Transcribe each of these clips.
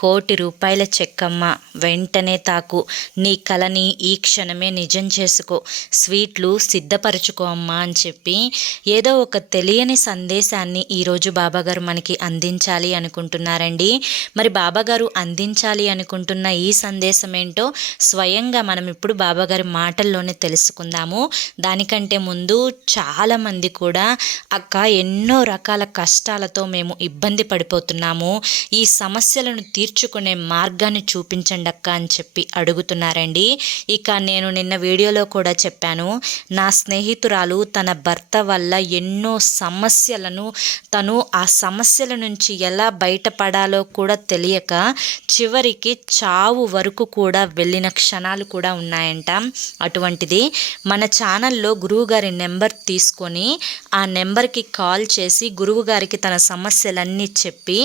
కోటి రూపాయల చెక్కమ్మ. వెంటనే తాకు. నీ కలని ఈ క్షణమే నిజం చేసుకో. స్వీట్లు సిద్ధపరచుకో అమ్మా అని చెప్పి ఏదో ఒక తెలియని సందేశాన్ని ఈరోజు బాబాగారు మనకి అందించాలి అనుకుంటున్నారండి. మరి బాబాగారు అందించాలి అనుకుంటున్న ఈ సందేశం ఏంటో స్వయంగా మనం ఇప్పుడు బాబాగారి మాటల్లోనే తెలుసుకుందాము. దానికంటే ముందు చాలామంది కూడా అక్క ఎన్నో రకాల కష్టాలతో మేము ఇబ్బంది పడిపోతున్నాము. ఈ సమస్యలను తీర్చుకునే మార్గాన్ని చూపించండి అక్క అని చెప్పి అడుగుతున్నారండి. ఇక నేను నిన్న వీడియోలో కూడా చెప్పాను నా స్నేహితురాలు తన భర్త వల్ల ఎన్నో సమస్యలను తను ఆ సమస్యల నుంచి ఎలా బయటపడాలో కూడా తెలియక చివరికి చావు వరకు కూడా వెళ్ళిన క్షణాలు కూడా ఉన్నాయంట. అటువంటిది మన ఛానల్లో గురువుగారి నెంబర్ తీసుకొని ఆ నెంబర్కి కాల్ చేసి గురువుగారికి తన సమస్యలన్నీ చెప్పి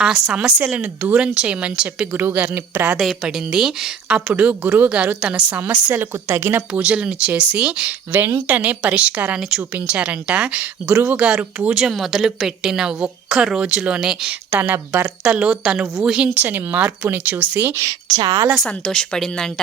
ఆ సమస్యలను దూరం చేయ చేయమని చెప్పి గురువుగారిని ప్రాధేయపడింది. అప్పుడు గురువుగారు తన సమస్యలకు తగిన పూజలను చేసి వెంటనే పరిష్కారాన్ని చూపించారంట. గురువుగారు పూజ మొదలుపెట్టిన ఒక్క రోజులోనే తన భర్తలో తను ఊహించని మార్పుని చూసి చాలా సంతోషపడిందంట.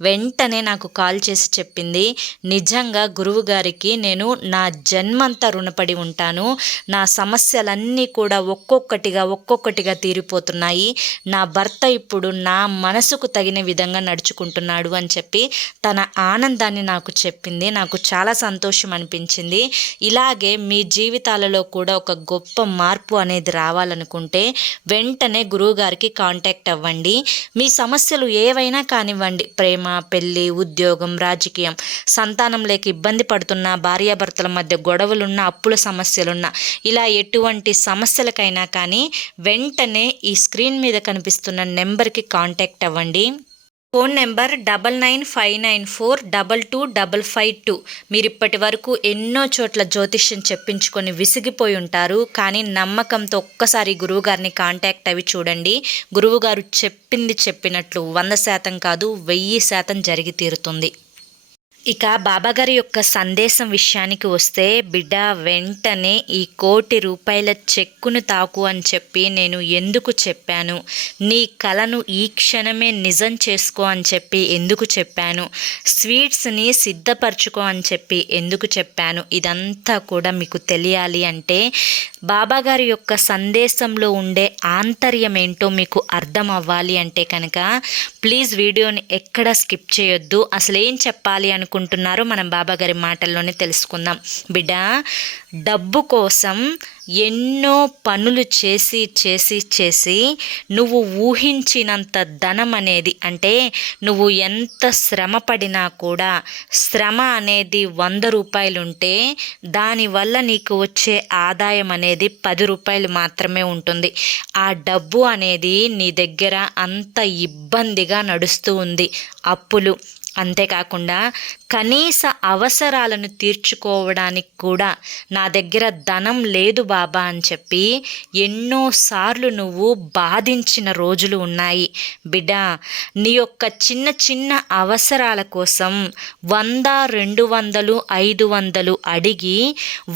వెంటనే నాకు కాల్ చేసి చెప్పింది నిజంగా గురువుగారికి నేను నా జన్మంతా రుణపడి ఉంటాను. నా సమస్యలన్నీ కూడా ఒక్కొక్కటిగా ఒక్కొక్కటిగా తీరిపోతున్నాయి. నా భర్త ఇప్పుడు నా మనసుకు తగిన విధంగా నడుచుకుంటున్నాడు అని చెప్పి తన ఆనందాన్ని నాకు చెప్పింది. నాకు చాలా సంతోషం అనిపించింది. ఇలాగే మీ జీవితాలలో కూడా ఒక గొప్ప మార్పు అనేది రావాలనుకుంటే వెంటనే గురువుగారికి కాంటాక్ట్ అవ్వండి. మీ సమస్యలు ఏవైనా కానివ్వండి. ప్రేమ పెళ్ళి ఉద్యోగం రాజకీయం సంతానం లేక ఇబ్బంది పడుతున్న భార్యాభర్తల మధ్య గొడవలున్న అప్పుల సమస్యలున్న ఇలా ఎటువంటి సమస్యలకైనా కానీ వెంటనే ఈ స్క్రీన్ మీద కనిపిస్తున్న నెంబర్కి కాంటాక్ట్ అవ్వండి. Phone number double nine five nine four double two double five two. మీరు ఇప్పటి వరకు ఎన్నో చోట్ల జ్యోతిష్యం చెప్పించుకొని విసిగిపోయి ఉంటారు. కానీ నమ్మకంతో ఒక్కసారి గురువుగారిని కాంటాక్ట్ అవి చూడండి. గురువుగారు చెప్పింది చెప్పినట్లు వంద శాతం కాదు వెయ్యి శాతం జరిగి తీరుతుంది. ఇక బాబాగారి యొక్క సందేశం విషయానికి వస్తే బిడ్డ వెంటనే ఈ కోటి రూపాయల చెక్కును తాకు అని చెప్పి నేను ఎందుకు చెప్పాను? నీ కలను ఈ క్షణమే నిజం చేసుకో అని చెప్పి ఎందుకు చెప్పాను? స్వీట్స్ని సిద్ధపరచుకో అని చెప్పి ఎందుకు చెప్పాను? ఇదంతా కూడా మీకు తెలియాలి అంటే బాబాగారి యొక్క సందేశంలో ఉండే ఆంతర్యం ఏంటో మీకు అర్థం అవ్వాలి అంటే కనుక ప్లీజ్ వీడియోని ఎక్కడ స్కిప్ చేయొద్దు. అసలు ఏం చెప్పాలి అనుకు అనుకుంటున్నారో మనం బాబాగారి మాటల్లోనే తెలుసుకుందాం. బిడ్డ డబ్బు కోసం ఎన్నో పనులు చేసి చేసి చేసి నువ్వు ఊహించినంత ధనం అనేది అంటే నువ్వు ఎంత శ్రమ పడినా కూడా శ్రమ అనేది వంద రూపాయలు ఉంటే దానివల్ల నీకు వచ్చే ఆదాయం అనేది పది రూపాయలు మాత్రమే ఉంటుంది. ఆ డబ్బు అనేది నీ దగ్గర అంత ఇబ్బందిగా నడుస్తూ ఉంది. అప్పులు అంతేకాకుండా కనీస అవసరాలను తీర్చుకోవడానికి కూడా నా దగ్గర ధనం లేదు బాబా అని చెప్పి ఎన్నోసార్లు నువ్వు బాధించిన రోజులు ఉన్నాయి. బిడ్డ నీ యొక్క చిన్న చిన్న అవసరాల కోసం వంద రెండు వందలు ఐదు వందలు అడిగి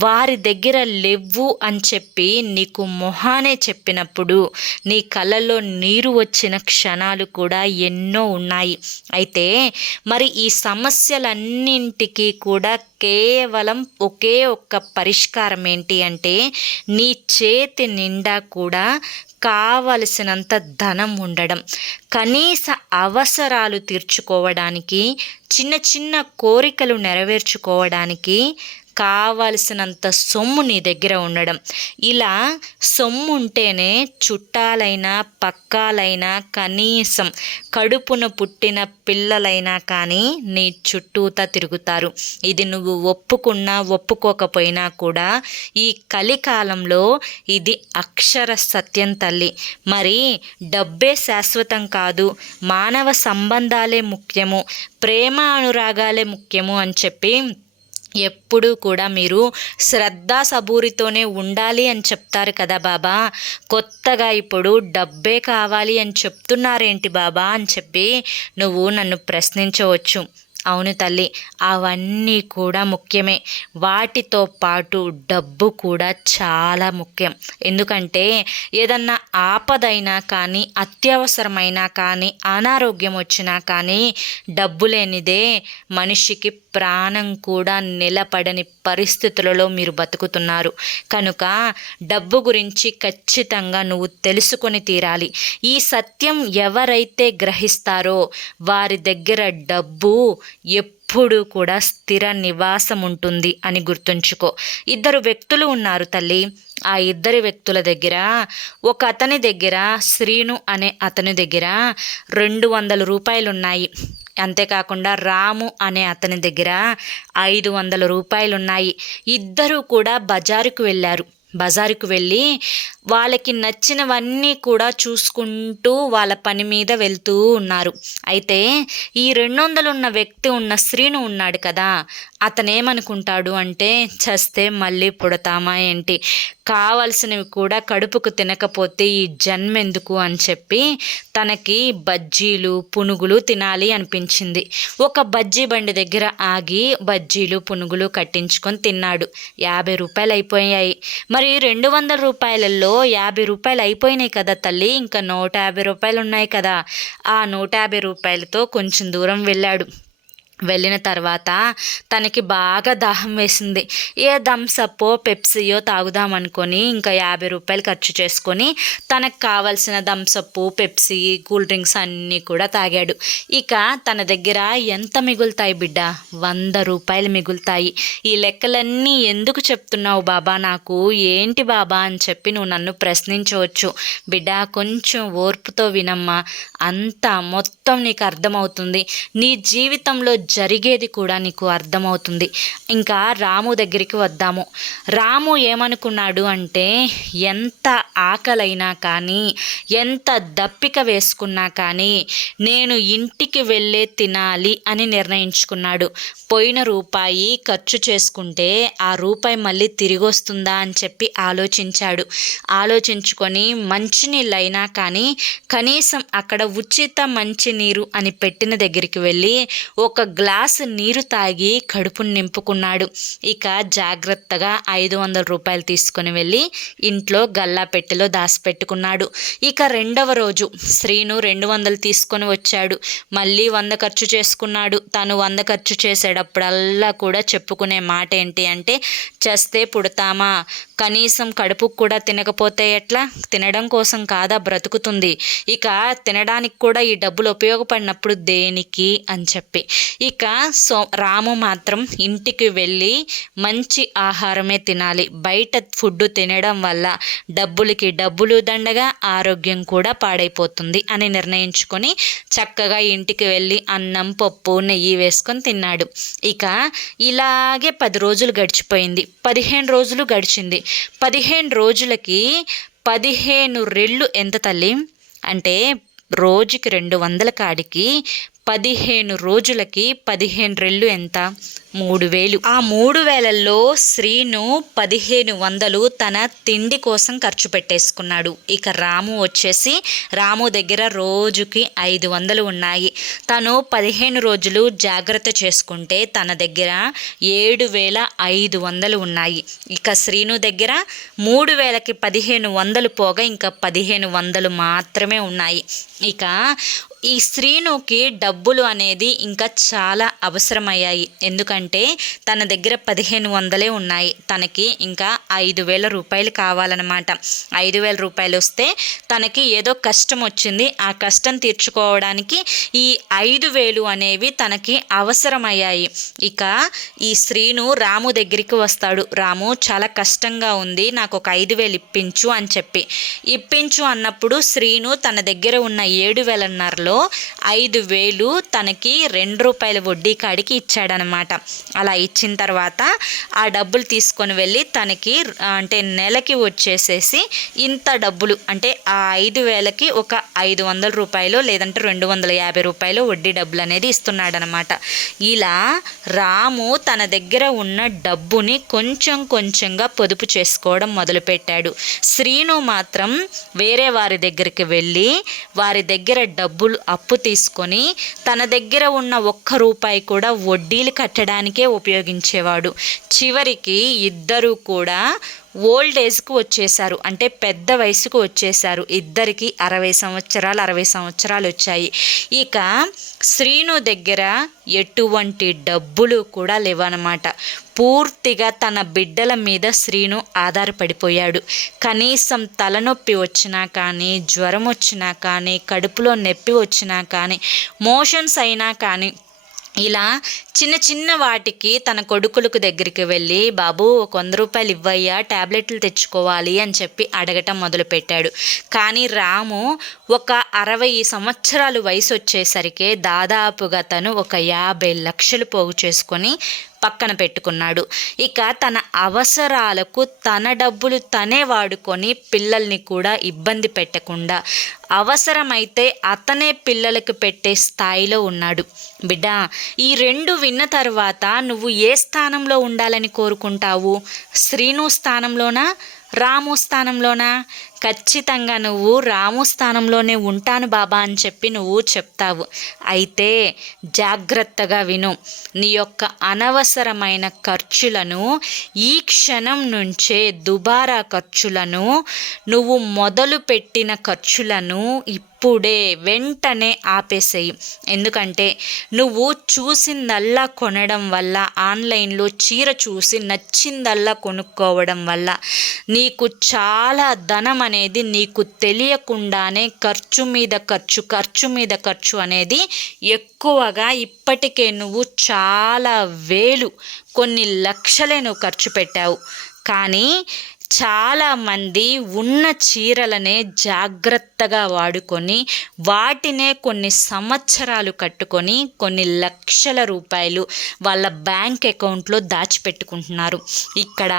వారి దగ్గర లేవు అని చెప్పి నీకు మొహానే చెప్పినప్పుడు నీ కళ్ళలో నీరు వచ్చిన క్షణాలు కూడా ఎన్నో ఉన్నాయి. అయితే మరి ఈ సమస్యలన్నీ అన్నింటికీ కూడా కేవలం ఒకే ఒక్క పరిష్కారం ఏంటి అంటే నీ చేతి నిండా కూడా కావలసినంత ధనం ఉండడం. కనీస అవసరాలు తీర్చుకోవడానికి చిన్న చిన్న కోరికలు నెరవేర్చుకోవడానికి కావలసినంత సొమ్ము నీ దగ్గర ఉండడం. ఇలా సొమ్ము ఉంటేనే చుట్టాలైనా పక్కాలైనా కనీసం కడుపున పుట్టిన పిల్లలైనా కానీ నీ చుట్టూతా తిరుగుతారు. ఇది నువ్వు ఒప్పుకున్నా ఒప్పుకోకపోయినా కూడా ఈ కలికాలంలో ఇది అక్షర సత్యం తల్లి. మరి డబ్బే శాశ్వతం కాదు మానవ సంబంధాలే ముఖ్యము ప్రేమ అనురాగాలే ముఖ్యము అని చెప్పి ఎప్పుడూ కూడా మీరు శ్రద్ధా సబూరితోనే ఉండాలి అని చెప్తారు కదా బాబా. కొత్తగా ఇప్పుడు డబ్బే కావాలి అని చెప్తున్నారేంటి బాబా అని చెప్పి నువ్వు నన్ను ప్రశ్నించవచ్చు. అవును తల్లి అవన్నీ కూడా ముఖ్యమే. వాటితో పాటు డబ్బు కూడా చాలా ముఖ్యం. ఎందుకంటే ఏదన్నా ఆపదైనా కానీ అత్యవసరమైనా కానీ అనారోగ్యం వచ్చినా కానీ డబ్బు లేనిదే మనిషికి ప్రాణం కూడా నిలబడని పరిస్థితులలో మీరు బతుకుతున్నారు. కనుక డబ్బు గురించి ఖచ్చితంగా నువ్వు తెలుసుకొని తీరాలి. ఈ సత్యం ఎవరైతే గ్రహిస్తారో వారి దగ్గర డబ్బు ఎప్పుడు కూడా స్థిర నివాసం ఉంటుంది అని గుర్తుంచుకో. ఇద్దరు వ్యక్తులు ఉన్నారు తల్లి. ఆ ఇద్దరి వ్యక్తుల దగ్గర ఒక అతని దగ్గర శ్రీను అనే అతని దగ్గర రెండు వందల రూపాయలు ఉన్నాయి అంతేకాకుండా రాము అనే అతని దగ్గర ఐదు వందల రూపాయలు ఉన్నాయి ఇద్దరూ కూడా బజారుకు వెళ్ళారు. బజారుకు వెళ్ళి వాళ్ళకి నచ్చినవన్నీ కూడా చూసుకుంటూ వాళ్ళ పని మీద వెళ్తూ ఉన్నారు. అయితే ఈ రెండు వందలు ఉన్న వ్యక్తి ఉన్న స్త్రీను ఉన్నాడు కదా అతనేమనుకుంటాడు అంటే చస్తే మళ్ళీ పుడతామా ఏంటి? కావలసినవి కూడా కడుపుకు తినకపోతే ఈ జన్మెందుకు అని చెప్పి తనకి బజ్జీలు పునుగులు తినాలి అనిపించింది. ఒక బజ్జీ బండి దగ్గర ఆగి బజ్జీలు పునుగులు కట్టించుకొని తిన్నాడు. యాభై రూపాయలు అయిపోయాయి మరి రెండు వందల రూపాయలలో యాభై రూపాయలు అయిపోయినాయి కదా తల్లి. ఇంకా నూట యాభై రూపాయలు ఉన్నాయి కదా. ఆ నూట యాభై రూపాయలతో కొంచెం దూరం వెళ్ళాడు. వెళ్ళిన తర్వాత తనకి బాగా దాహం వేసింది. ఏ థమ్సప్పో పెప్సీయో తాగుదామనుకొని ఇంకా యాభై రూపాయలు ఖర్చు చేసుకొని తనకు కావలసిన థమ్సప్పు పెప్సీ కూల్ డ్రింక్స్ అన్నీ కూడా తాగాడు. ఇక తన దగ్గర ఎంత మిగులుతాయి బిడ్డ? వంద రూపాయలు మిగులుతాయి. ఈ లెక్కలన్నీ ఎందుకు చెప్తున్నావు బాబా? నాకు ఏంటి బాబా అని చెప్పి నువ్వు నన్ను ప్రశ్నించవచ్చు. బిడ్డ కొంచెం ఓర్పుతో వినమ్మా. అంతా మొత్తం నీకు అర్థమవుతుంది. నీ జీవితంలో జరిగేది కూడా నీకు అర్థమవుతుంది. ఇంకా రాము దగ్గరికి వద్దాము. రాము ఏమనుకున్నాడు అంటే ఎంత ఆకలైనా కానీ ఎంత దప్పిక వేసుకున్నా కానీ నేను ఇంటికి వెళ్ళే తినాలి అని నిర్ణయించుకున్నాడు. పోయిన రూపాయి ఖర్చు చేసుకుంటే ఆ రూపాయి మళ్ళీ తిరిగి వస్తుందా అని చెప్పి ఆలోచించాడు. ఆలోచించుకొని మంచినీళ్ళైనా అయినా కానీ కనీసం అక్కడ ఉచిత మంచినీరు అని పెట్టిన దగ్గరికి వెళ్ళి ఒక గ్లాసు నీరు తాగి కడుపును నింపుకున్నాడు. ఇక జాగ్రత్తగా ఐదు వందల రూపాయలు తీసుకొని వెళ్ళి ఇంట్లో గల్లా పెట్టెలో దాచిపెట్టుకున్నాడు ఇక రెండవ రోజు శ్రీను రెండు వందలు తీసుకొని వచ్చాడు. మళ్ళీ వంద ఖర్చు చేసుకున్నాడు. తను వంద ఖర్చు చేసేటప్పుడల్లా కూడా చెప్పుకునే మాట ఏంటి అంటే చేస్తే పుడతామా? కనీసం కడుపుకు కూడా తినకపోతే ఎట్లా? తినడం కోసం కాదా బ్రతుకుతుంది? ఇక తినడానికి కూడా ఈ డబ్బులు ఉపయోగపడినప్పుడు దేనికి? అని చెప్పి. ఇక సో రాము మాత్రం ఇంటికి వెళ్ళి మంచి ఆహారమే తినాలి. బయట ఫుడ్ తినడం వల్ల డబ్బులకి డబ్బులు దండగా ఆరోగ్యం కూడా పాడైపోతుంది అని నిర్ణయించుకొని చక్కగా ఇంటికి వెళ్ళి అన్నం పప్పు నెయ్యి వేసుకొని తిన్నాడు. ఇక ఇలాగే పది రోజులు గడిచిపోయింది. పదిహేను రోజులు గడిచింది. పదిహేను రోజులకి పదిహేను రెళ్ళు ఎంత తల్లి? అంటే రోజుకి రెండు వందల కాడికి పదిహేను రోజులకి పదిహేను రెళ్ళు ఎంత? మూడు వేలు. ఆ మూడు వేలల్లో శ్రీను పదిహేను వందలు తన తిండి కోసం ఖర్చు పెట్టేసుకున్నాడు. ఇక రాము వచ్చేసి రాము దగ్గర రోజుకి ఐదు వందలు ఉన్నాయి. తను పదిహేను రోజులు జాగ్రత్త చేసుకుంటే తన దగ్గర ఏడు వేల ఐదు వందలు ఉన్నాయి. ఇక శ్రీను దగ్గర మూడు వేలకి పదిహేను వందలు పోగా ఇంకా పదిహేను వందలు మాత్రమే ఉన్నాయి. ఇక ఈ శ్రీనుకి డబ్బులు అనేది ఇంకా చాలా అవసరమయ్యాయి. ఎందుకంటే తన దగ్గర పదిహేను వందలే ఉన్నాయి. తనకి ఇంకా ఐదు వేల రూపాయలు కావాలన్నమాట. ఐదు వేల రూపాయలు వస్తే తనకి ఏదో కష్టం వచ్చింది. ఆ కష్టం తీర్చుకోవడానికి ఈ ఐదు వేలు అనేవి తనకి అవసరమయ్యాయి. ఇక ఈ శ్రీను రాము దగ్గరికి వస్తాడు. రాము చాలా కష్టంగా ఉంది. నాకు ఒక ఐదు వేలు ఇప్పించు అని చెప్పి. ఇప్పించు అన్నప్పుడు శ్రీను తన దగ్గర ఉన్న ఏడు వేలన్నరలో రూపాయల్లో ఐదు వేలు తనకి రెండు రూపాయల వడ్డీ కాడికి ఇచ్చాడనమాట. అలా ఇచ్చిన తర్వాత ఆ డబ్బులు తీసుకొని వెళ్ళి తనకి అంటే నెలకి వచ్చేసేసి ఇంత డబ్బులు అంటే ఆ ఐదు వేలకి ఒక ఐదు వందల రూపాయలు లేదంటే రెండు వందల యాభై రూపాయలు వడ్డీ డబ్బులు అనేది ఇస్తున్నాడనమాట. ఇలా రాము తన దగ్గర ఉన్న డబ్బుని కొంచెం కొంచెంగా పొదుపు చేసుకోవడం మొదలుపెట్టాడు. శ్రీను మాత్రం వేరే వారి దగ్గరికి వెళ్ళి వారి దగ్గర డబ్బులు అప్పు తీసుకొని తన దగ్గర ఉన్న ఒక్క రూపాయి కూడా వడ్డీలు కట్టడానికే ఉపయోగించేవాడు. చివరికి ఇద్దరూ కూడా ఓల్డ్ ఏజ్కు వచ్చేసారు అంటే పెద్ద వయసుకు వచ్చేసారు ఇద్దరికి అరవై సంవత్సరాలు అరవై సంవత్సరాలు వచ్చాయి. ఇక శ్రీను దగ్గర ఎటువంటి డబ్బులు కూడా లేవన్నమాట పూర్తిగా తన బిడ్డల మీద శ్రీను ఆధారపడిపోయాడు. కనీసం తలనొప్పి వచ్చినా కానీ జ్వరం వచ్చినా కానీ కడుపులో నొప్పి వచ్చినా కానీ మోషన్స్ అయినా కానీ ఇలా చిన్న చిన్న వాటికి తన కొడుకులకు దగ్గరికి వెళ్ళి బాబు ఒక వంద రూపాయలు ఇవ్వయ్యా ట్యాబ్లెట్లు తెచ్చుకోవాలి అని చెప్పి అడగటం మొదలుపెట్టాడు. కానీ రాము ఒక అరవై సంవత్సరాలు వయసు వచ్చేసరికి దాదాపుగా తను ఒక యాభై లక్షలు పోగు చేసుకొని పక్కన పెట్టుకున్నాడు. ఇక తన అవసరాలకు తన డబ్బులు తనే వాడుకొని పిల్లల్ని కూడా ఇబ్బంది పెట్టకుండా అవసరమైతే అతనే పిల్లలకు పెట్టే స్థాయిలో ఉన్నాడు. బిడ్డ ఈ రెండు విన్న తర్వాత నువ్వు ఏ స్థానంలో ఉండాలని కోరుకుంటావు? శ్రీను స్థానంలోనా? రాము స్థానంలోనా? ఖచ్చితంగా నువ్వు రాము స్థానంలోనే ఉంటాను బాబా అని చెప్పి నువ్వు చెప్తావు. అయితే జాగ్రత్తగా విను నీ యొక్క అనవసరమైన ఖర్చులను ఈ క్షణం నుంచే దుబారా ఖర్చులను నువ్వు మొదలు పెట్టిన ఖర్చులను ఇప్పుడే వెంటనే ఆపేసేయి. ఎందుకంటే నువ్వు చూసిందల్లా కొనడం వల్ల ఆన్లైన్లో చీర చూసి నచ్చిందల్లా కొనుక్కోవడం వల్ల నీకు చాలా ధనం అనేది నీకు తెలియకుండానే ఖర్చు మీద ఖర్చు ఖర్చు మీద ఖర్చు అనేది ఎక్కువగా ఇప్పటికే నువ్వు చాలా వేలు కొన్ని లక్షలే నువ్వు ఖర్చు పెట్టావు. కానీ చాలామంది ఉన్న చీరలనే జాగ్రత్తగా వాడుకొని వాటినే కొన్ని సంవత్సరాలు కట్టుకొని కొన్ని లక్షల రూపాయలు వాళ్ళ బ్యాంక్ అకౌంట్లో దాచిపెట్టుకుంటున్నారు. ఇక్కడ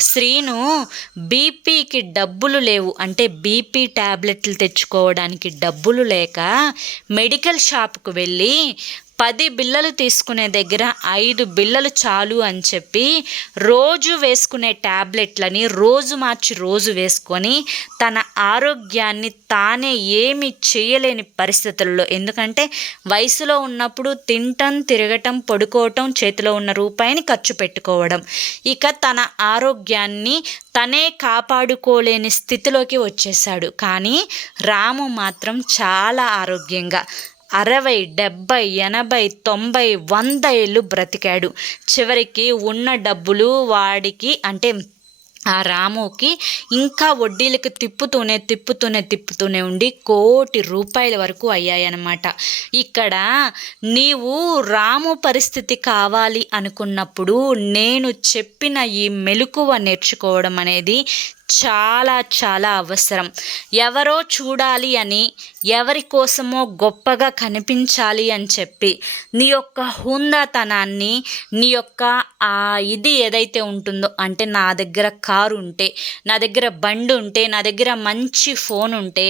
శ్రీను బీపీకి డబ్బులు లేవు. అంటే బీపీ ట్యాబ్లెట్లు తెచ్చుకోవడానికి డబ్బులు లేక మెడికల్ షాప్కు వెళ్ళి పది బిళ్ళలు తీసుకునే దగ్గర ఐదు బిళ్ళలు చాలు అని చెప్పి రోజు వేసుకునే ట్యాబ్లెట్లని రోజు మార్చి రోజు వేసుకొని తన ఆరోగ్యాన్ని తానే ఏమి చేయలేని పరిస్థితుల్లో ఎందుకంటే వయసులో ఉన్నప్పుడు తింటం తిరగటం పడుకోవటం చేతిలో ఉన్న రూపాయిని ఖర్చు పెట్టుకోవడం. ఇక తన ఆరోగ్యాన్ని తనే కాపాడుకోలేని స్థితిలోకి వచ్చేసాడు కానీ రాము మాత్రం చాలా ఆరోగ్యంగా అరవై డెబ్బై ఎనభై తొంభై వంద ఏళ్ళు బ్రతికాడు. చివరికి ఉన్న డబ్బులు వాడికి అంటే ఆ రాముకి ఇంకా వడ్డీలకు తిప్పుతూనే తిప్పుతూనే తిప్పుతూనే ఉండి కోటి రూపాయల వరకు అయ్యాయన్నమాట. ఇక్కడ నీవు రాము పరిస్థితి కావాలి అనుకున్నప్పుడు నేను చెప్పిన ఈ మెలకువ నేర్చుకోవడం అనేది చాలా చాలా అవసరం. ఎవరో చూడాలి అని ఎవరి కోసమో గొప్పగా కనిపించాలి అని చెప్పి నీ యొక్క హుందాతనాన్ని నీ యొక్క ఆ ఇది ఏదైతే ఉంటుందో అంటే నా దగ్గర కారు ఉంటే నా దగ్గర బండి ఉంటే నా దగ్గర మంచి ఫోన్ ఉంటే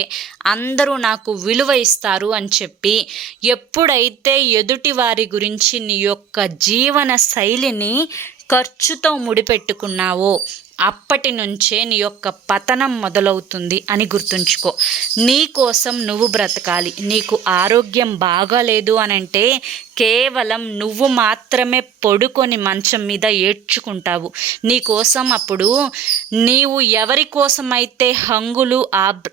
అందరూ నాకు విలువ ఇస్తారు అని చెప్పి ఎప్పుడైతే ఎదుటి వారి గురించి నీ యొక్క జీవన శైలిని ఖర్చుతో ముడిపెట్టుకున్నావో అప్పటి నుంచే నీ యొక్క పతనం మొదలవుతుంది అని గుర్తుంచుకో. నీ కోసం నువ్వు బ్రతకాలి. నీకు ఆరోగ్యం బాగాలేదు అని అంటే కేవలం నువ్వు మాత్రమే పడుకొని మంచం మీద ఏడ్చుకుంటావు. నీ కోసం అప్పుడు నీవు ఎవరి కోసమైతే హంగులు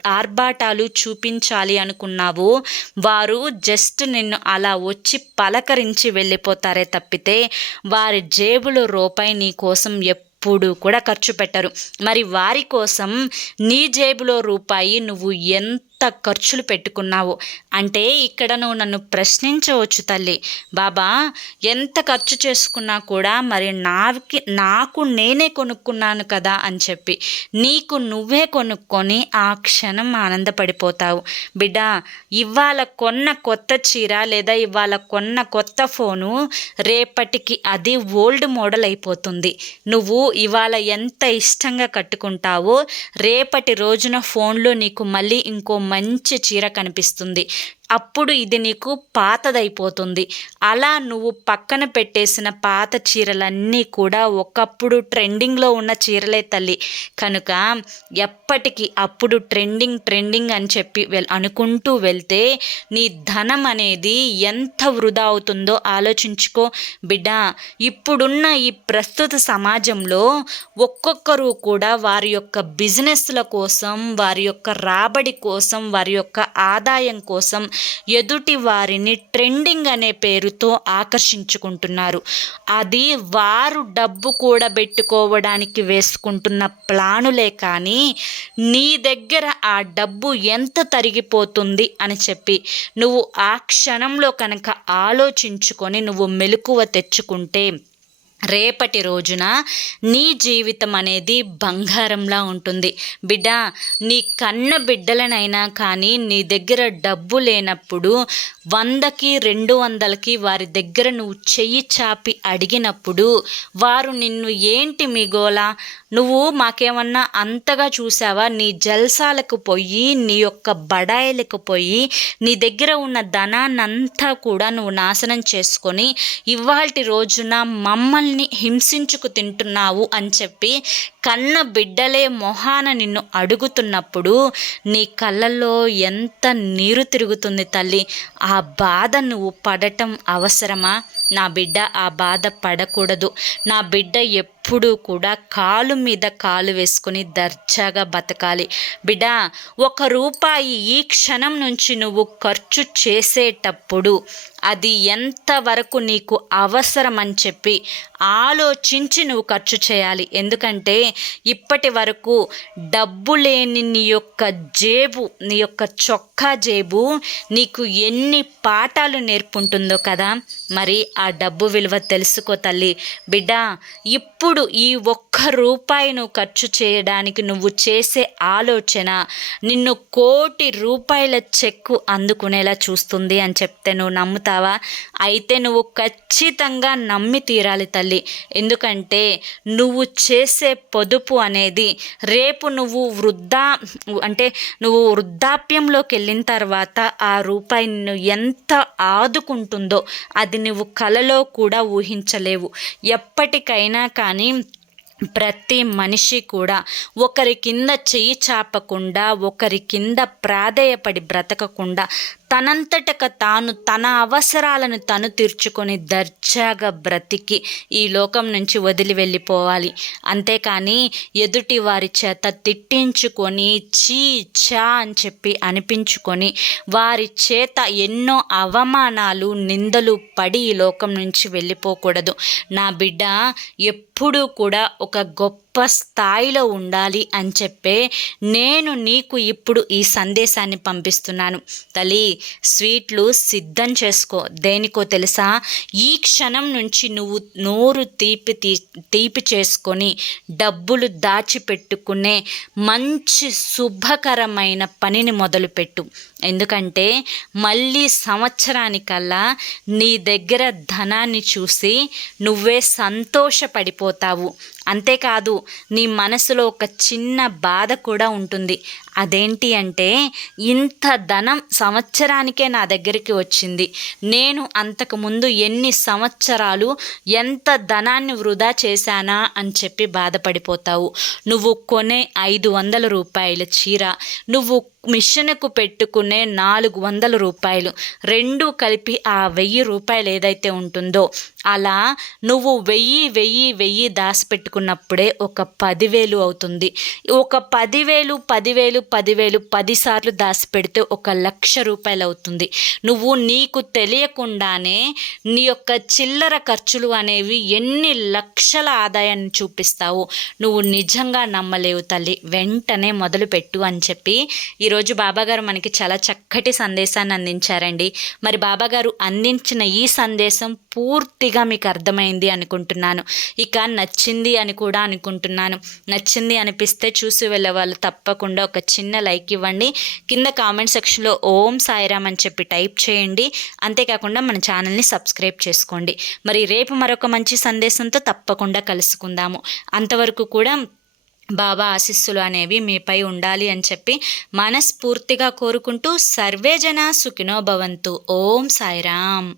ఆర్భాటాలు చూపించాలి అనుకున్నావు వారు జస్ట్ నిన్ను అలా వచ్చి పలకరించి వెళ్ళిపోతారే తప్పితే వారి జేబులో రూపాయి నీ కోసం ఎప్పుడు ఎప్పుడు కూడా ఖర్చు పెట్టరు. మరి వారి కోసం నీ జేబులో రూపాయి నువ్వు ఎంత ఖర్చులు పెట్టుకున్నావు? అంటే ఇక్కడ నువ్వు నన్ను ప్రశ్నించవచ్చు తల్లి. బాబా ఎంత ఖర్చు చేసుకున్నా కూడా మరి నాకి నాకు నేనే కొనుక్కున్నాను కదా అని చెప్పి. నీకు నువ్వే కొనుక్కొని ఆ క్షణం ఆనందపడిపోతావు. బిడ్డ ఇవాళ కొన్న కొత్త చీర లేదా ఇవాళ కొన్న కొత్త ఫోను రేపటికి అది ఓల్డ్ మోడల్ అయిపోతుంది. నువ్వు ఇవాళ ఎంత ఇష్టంగా కట్టుకుంటావో రేపటి రోజున ఫోన్లో నీకు మళ్ళీ ఇంకో మంచి చీర కనిపిస్తుంది. అప్పుడు ఇది నీకు పాతదైపోతుంది. అలా నువ్వు పక్కన పెట్టేసిన పాత చీరలన్నీ కూడా ఒకప్పుడు ట్రెండింగ్లో ఉన్న చీరలే తల్లి. కనుక ఎప్పటికీ అప్పుడు ట్రెండింగ్ ట్రెండింగ్ అని చెప్పి వెల్ అనుకుంటూ వెళ్తే నీ ధనం అనేది ఎంత వృధా అవుతుందో ఆలోచించుకో బిడ్డ. ఇప్పుడున్న ఈ ప్రస్తుత సమాజంలో ఒక్కొక్కరు కూడా వారి యొక్క బిజినెస్ల కోసం వారి యొక్క రాబడి కోసం వారి యొక్క ఆదాయం కోసం ఎదుటి వారిని ట్రెండింగ్ అనే పేరుతో ఆకర్షించుకుంటున్నారు. అది వారు డబ్బు కూడబెట్టుకోవడానికి వేసుకుంటున్న ప్లానులే కానీ నీ దగ్గర ఆ డబ్బు ఎంత తరిగిపోతుంది అని చెప్పి నువ్వు ఆ క్షణంలో కనుక ఆలోచించుకొని నువ్వు మెలకువ తెచ్చుకుంటే రేపటి రోజున నీ జీవితం అనేది బంగారంలా ఉంటుంది. బిడ్డ నీ కన్న బిడ్డలనైనా కానీ నీ దగ్గర డబ్బు లేనప్పుడు వందకి రెండు వందలకి వారి దగ్గర నువ్వు చెయ్యి చాపి అడిగినప్పుడు వారు నిన్ను ఏంటి మిగోలా నువ్వు మాకేమన్నా అంతగా చూసావా నీ జల్సాలకు పోయి నీ యొక్క బడాయిలకు పోయి నీ దగ్గర ఉన్న ధనాన్నంతా కూడా నువ్వు నాశనం చేసుకొని ఇవాల్టి రోజున మమ్మల్ని హింసించుకు తింటున్నావు అని చెప్పి కన్న బిడ్డలే మొహాన నిన్ను అడుగుతున్నప్పుడు నీ కళ్ళల్లో ఎంత నీరు తిరుగుతుంది తల్లి? ఆ బాధ నువ్వు పడటం అవసరమా? నా బిడ్డ ఆ బాధ పడకూడదు. నా బిడ్డ ఎప్పుడూ కూడా కాలు మీద కాలు వేసుకొని దర్జాగా బతకాలి. బిడ్డ ఒక రూపాయి ఈ క్షణం నుంచి నువ్వు ఖర్చు చేసేటప్పుడు అది ఎంతవరకు నీకు అవసరం అని చెప్పి ఆలోచించి నువ్వు ఖర్చు చేయాలి. ఎందుకంటే ఇప్పటి వరకు డబ్బు లేని నీ యొక్క జేబు నీ యొక్క చొక్కా జేబు నీకు ఎన్ని పాఠాలు నేర్పుంటుందో కదా. మరి ఆ డబ్బు విలువ తెలుసుకో తల్లి. బిడ్డ ఇప్పుడు ఈ ఒక్క రూపాయి నువ్వు ఖర్చు చేయడానికి నువ్వు చేసే ఆలోచన నిన్ను కోటి రూపాయల చెక్కు అందుకునేలా చూస్తుంది అని చెప్తే నువ్వు నమ్ముతావా? అయితే నువ్వు ఖచ్చితంగా నమ్మి తీరాలి తల్లి. ఎందుకంటే నువ్వు చేసే పొదుపు అనేది రేపు నువ్వు వృద్ధా అంటే నువ్వు వృద్ధాప్యంలోకి వెళ్ళిన తర్వాత ఆ రూపాయి నిన్ను ఎంత ఆదుకుంటుందో అది నువ్వు క కలలో కూడా ఊహించలేవు. ఎప్పటికైనా కానీ ప్రతి మనిషి కూడా ఒకరి కింద చెయ్యి చాపకుండా ఒకరి కింద ప్రాధేయపడి బ్రతకకుండా తనంతటక తాను తన అవసరాలను తను తీర్చుకొని దర్జాగా బ్రతికి ఈ లోకం నుంచి వదిలి వెళ్ళిపోవాలి. అంతేకాని ఎదుటి వారి చేత తిట్టించుకొని చీ చా అని చెప్పి అనిపించుకొని వారి చేత ఎన్నో అవమానాలు నిందలు పడి ఈ లోకం నుంచి వెళ్ళిపోకూడదు. నా బిడ్డ ఎప్పుడు ఎప్పుడూ కూడా ఒక గొప్ప స్థాయిలో ఉండాలి అని చెప్పే నేను నీకు ఇప్పుడు ఈ సందేశాన్ని పంపిస్తున్నాను. తల్లి స్వీట్లు సిద్ధం చేసుకో. దేనికో తెలుసా? ఈ క్షణం నుంచి నువ్వు నోరు తీపి తీ తీపి చేసుకొని డబ్బులు దాచిపెట్టుకునే మంచి శుభకరమైన పనిని మొదలుపెట్టు. ఎందుకంటే మళ్ళీ సంవత్సరానికల్లా నీ దగ్గర ధనాన్ని చూసి నువ్వే సంతోషపడిపోతావు. అంతేకాదు నీ మనసులో ఒక చిన్న బాధ కూడా ఉంటుంది. అదేంటి అంటే ఇంత ధనం సంవత్సరానికే నా దగ్గరికి వచ్చింది. నేను అంతకుముందు ఎన్ని సంవత్సరాలు ఎంత ధనాన్ని వృధా చేశానా అని చెప్పి బాధపడిపోతావు. నువ్వు కొనే ఐదు వందల రూపాయల చీర నువ్వు మిషన్కు పెట్టుకునే నాలుగు వందల రూపాయలు రెండు కలిపి ఆ వెయ్యి రూపాయలు ఏదైతే ఉంటుందో అలా నువ్వు వెయ్యి వెయ్యి వెయ్యి దాచిపెట్టుకున్నప్పుడే ఒక పదివేలు అవుతుంది. ఒక పదివేలు పదివేలు పదివేలు పదిసార్లు దాచిపెడితే ఒక లక్ష రూపాయలు అవుతుంది. నువ్వు నీకు తెలియకుండానే నీ యొక్క చిల్లర ఖర్చులు అనేవి ఎన్ని లక్షల ఆదాయాన్ని చూపిస్తావు? నువ్వు నిజంగా నమ్మలేవు తల్లి. వెంటనే మొదలుపెట్టు అని చెప్పి ఈరోజు బాబాగారు మనకి చాలా చక్కటి సందేశాన్ని అందించారండి. మరి బాబాగారు అందించిన ఈ సందేశం పూర్తిగా మీకు అర్థమైంది అనుకుంటున్నాను. ఇక నచ్చింది అని కూడా అనుకుంటున్నాను. నచ్చింది అనిపిస్తే చూసి వెళ్ళే వాళ్ళు తప్పకుండా ఒక చిన్న లైక్ ఇవ్వండి. కింద కామెంట్ సెక్షన్లో ఓం సాయిరామ్ అని చెప్పి టైప్ చేయండి. అంతేకాకుండా మన ఛానల్ని సబ్స్క్రైబ్ చేసుకోండి. మరి రేపు మరొక మంచి సందేశంతో తప్పకుండా కలుసుకుందాము. అంతవరకు కూడా బాబా ఆశీస్సులు అనేవి మీపై ఉండాలి అని చెప్పి మనస్ఫూర్తిగా కోరుకుంటూ సర్వేజన సుఖినో భవంతు. ఓం సాయిరామ్.